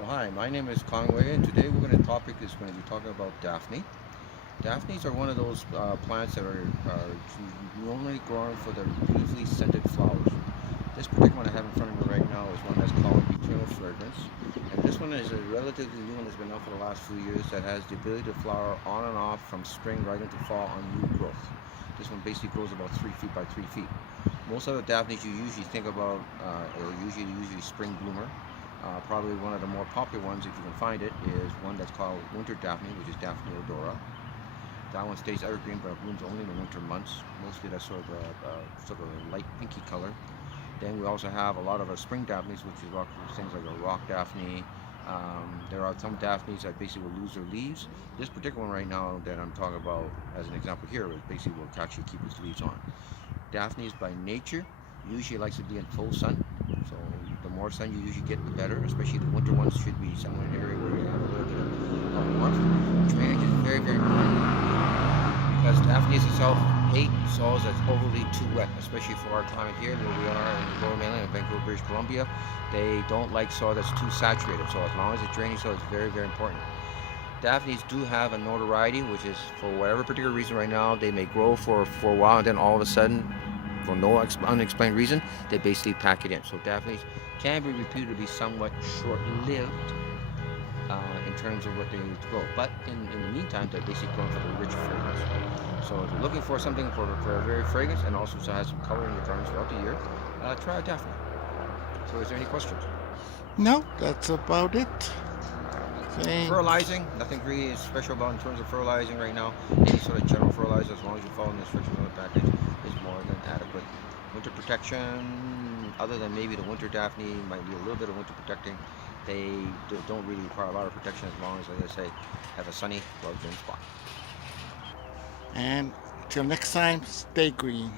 So hi, my name is Conway, and today we're going to topic is going to be talking about Daphne. Daphnes are one of those plants that are normally grown for their beautifully scented flowers. This particular one I have in front of me right now is one that's called Eternal Fragrance, and this one is a relatively new one that's been out for the last few years that has the ability to flower on and off from spring right into fall on new growth. This one basically grows about 3 feet by 3 feet. Most other Daphnes you usually think about, or usually spring bloomer. Probably one of the more popular ones, if you can find it, is one that's called Winter Daphne, which is Daphne odora. That one stays evergreen, but it blooms only in the winter months. Mostly that's sort of a light pinky color. Then we also have a lot of our spring Daphnes, which is things like a rock Daphne. There are some Daphnes that basically will lose their leaves. This particular one right now that I'm talking about as an example here is basically will actually keep its leaves on. Daphnes by nature usually likes to be in full sun. So the more sun you usually get, the better. Especially the winter ones should be somewhere in an area where you have a little bit of warmth. Drainage is very, very important because Daphnes itself hate soils that's overly too wet, especially for our climate here where we are in the lower mainland in Vancouver, British Columbia. They don't like soil that's too saturated. So as long as it's draining soil, it's very, very important. Daphnes do have a notoriety, which is for whatever particular reason right now, they may grow for a while and then all of a sudden, for no unexplained reason, they basically pack it in. So Daphnes can be reputed to be somewhat short-lived in terms of what they need to grow. But in the meantime, they're basically going for the rich fragrance. So if you're looking for something for a very fragrance and also to have some color in your gardens throughout the year, try a Daphne. So is there any questions? No, that's about it. Thanks. Fertilizing, nothing really is special about in terms of fertilizing right now. Any sort of general fertilizer, as long as you follow the instructions on the package, is more than adequate. Winter protection, other than maybe the winter Daphne, might be a little bit of winter protecting. They don't really require a lot of protection as long as, like I say, have a sunny, well-drained spot. And till next time, stay green.